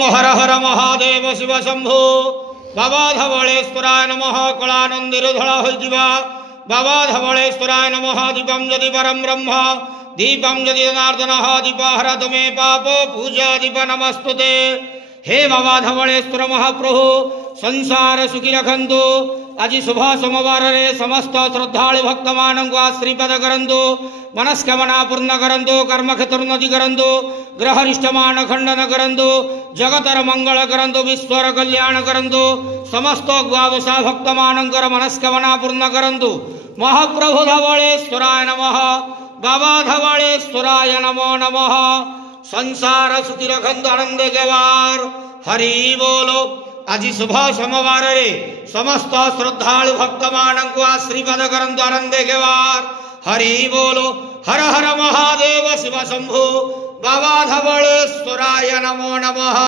ओम हर हर महादेव शिव शंभो बाबा धवलेश्वराय नमः कलानंदिधला होइतिबा बाबा धवलेश्वराय नमः दीपम यदि परम ब्रह्म दीपम यदि जनार्दन दीपहर मे पाप पूजा दीप नमस्तुते। हे बाबा धवलेश्वर महाप्रभु संसार सुखी रखंतु। आज शुभ सोमवार रे समस्त श्रद्धालु भक्त मानक आश्रीपद करंतु, मनस्कामना पूर्ण करंतु, कर्म क्षेत्रोन्नति करंतु, ग्रहरिष्टमान खंडन करंतु, जगतर मंगल करंतु, विश्वर कल्याण करंतु, समस्त द्वादशा भक्त मानकर मनस्कामना पूर्ण करंतु। महाप्रभु धवलेश्वराय नमः बाबा धवलेश्वराय नमो नमः। संसार सुखी रखंतु आनंद गवार हरि बोलो। आज शुभ सोमवार रे समस्त श्रद्धालु भक्त मानक आश्रीपद करंतु आनंद गवार हरि बोलो। हर हर महादेव शिव शंभो बाबा धवलेश्वराय नमो नमः।